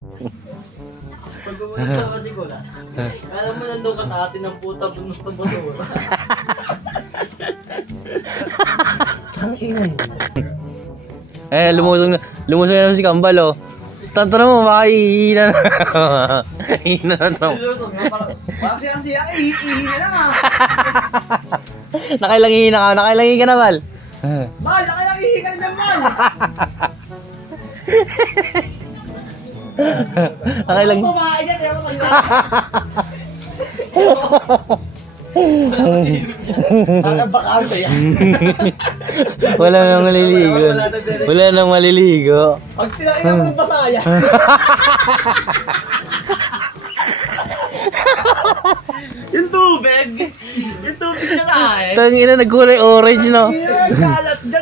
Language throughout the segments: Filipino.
Pag gumawa sa pati ko na, alam mo nandun ka sa atin ng puta bunot ng basura. Lumusong na si Kambal, oh. Tanto mo, baka ihihina na. Ihihina na ito. Parang siya, ihihina na nga. Nakailang ihihina ka na, Bal. Bal, nakailang ihihina ka na, Bal. Nakailang... Kumain ka, kaya mo bakante yan. Wala nang maliligo. Wala nang maliligo. Pag tinakin mo ng basaya. Yung tubig na lahat. Tangina, nagkulay orange, no? Nagkalat dyan,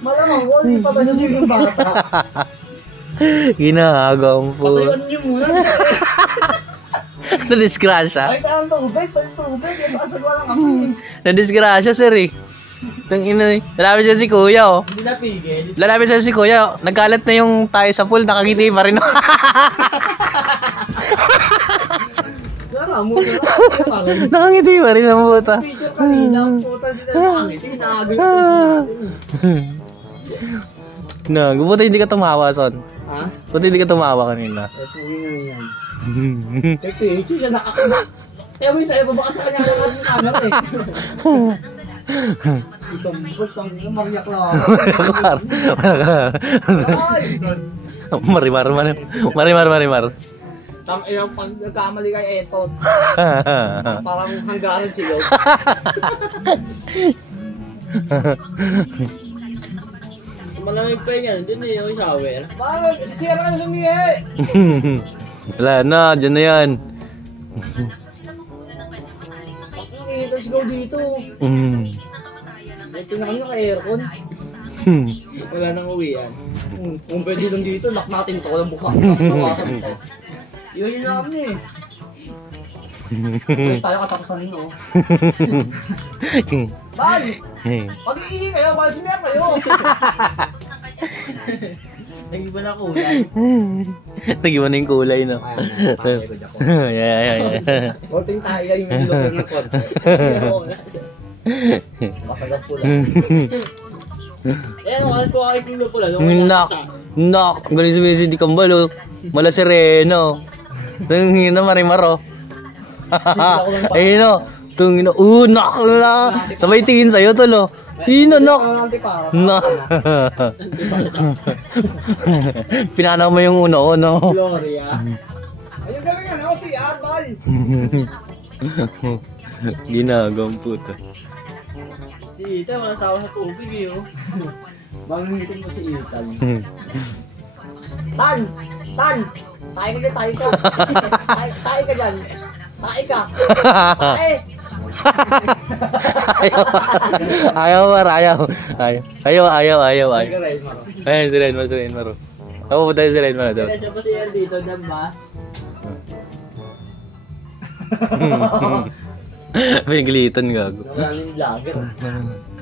malamang, wala pa ba siya yung bata? Ginahagam po. Patayuan niyo muna. Nadisgrasya? Ay, taang tubig. Yung asagwa lang ako. Nadisgrasya, sir, eh. Tangina, lalapit siya si Kuya, oh. Hindi napigil. Lalapit siya si Kuya. Nagkalat na yung tayo sa pool, nakangiti pa rin, oh. Nakangiti pa rin ang puta. Picture kanina, ang puta sila nakangiti. Nakagul ko. Buti hindi ka tumawa, Son. Ha? Buti hindi ka tumawa kanina. Puwi na yan. May picture siya nakakaba. Kaya mo yung sa'yo, baba ka sa kanya lang ang camera eh. Ikambot, ang mariyak lang. Marimar. Yung pag nagkamali kay Eton, parang hanggaran sila. Malamig pa yung dun eh, yung shower. Bakit? Sisira ka na lumihe! Wala na, dyan na yan. Okay, let's go dito. Ito na kami naka-aircon. Wala nang uwian. Kung pwede lang dito, lock natin ito. Walang buka. Nawasan ito. Yun na kami eh. Pwede tayo katapusan nyo. Bal! Pag-iingi kayo, bal simer kayo! Nag-iba na kulay. Nag-iba na yung kulay, no? Kaya ko dyan ko. Yeah. Konting tayo lang yung ilog ng konti. Masagap pula. Eh, ano kalas ko kakipin pula? Nak! Galing sa message di Kambal, oh. Mala Sereno. Tungin na Marimar, oh. Ayun, oh. Tungin na. Nak na. Sabay tingin sa'yo, tol, oh. Nak. Nak. Pinanaw mo yung uno, no? Gloria. Ayun gawin nga, no? Si Arbal. Ginagawang puto. Si Ethan, walang sawa sa tubig, eh, oh. Bangungitin mo si Ethan. Tan! Tayo ka dyan, tayo ka. Tayo ka dyan. Tayo ka. Tayo! Ayaw. Ayun, si Renmar. Ako po tayo si Renmar. Kaya siya pa siya dito, diba? Pinaglitan, gago. Maraming vlogger.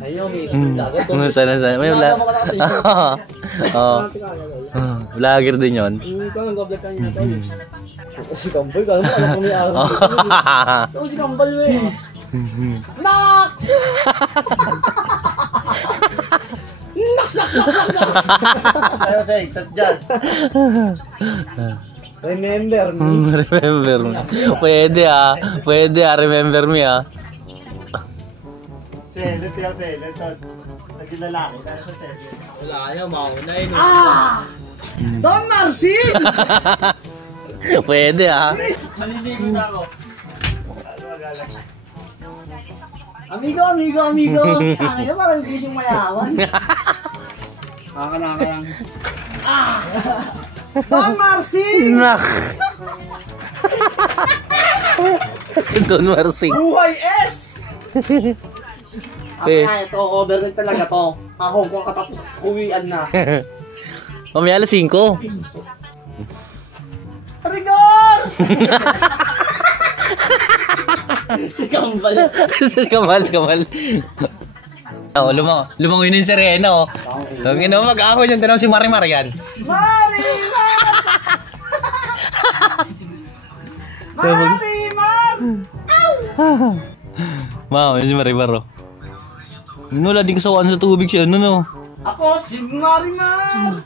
Ayun, may vlogger. Sana. May vlogger. Vlogger din yun. Ikaw, nag-vlog ka niya tayo. Si Kambal, kala mo, alam ko may araw. Ito si Kambal, wey. Nox! Nox! Ayaw tayo, exat dyan. Remember me. Pwede remember me, ah. Selet. Naging lalaki, dahil sa selet. Wala yan, mauna yun. Don Marcin! Pwede, ah. Maliligo na ako. Amigo. Kaya parang gising mayawan. Kaka lang. Don Marcin! Nak! Don Marcin. Buhay S! Ito, over na talaga to. Ako kung katapos uwian na. Mamaya alas 5. Rigor! Si Kambal. Oh, lumangoy na yung Serena, oh. Tangin na mag-ako dyan, tinawag si Marimar yan. Mari! Marimar! Wow, si Marimar, oh. Wala din kasawaan sa tubig siya, ano, no? Ako si Marimar!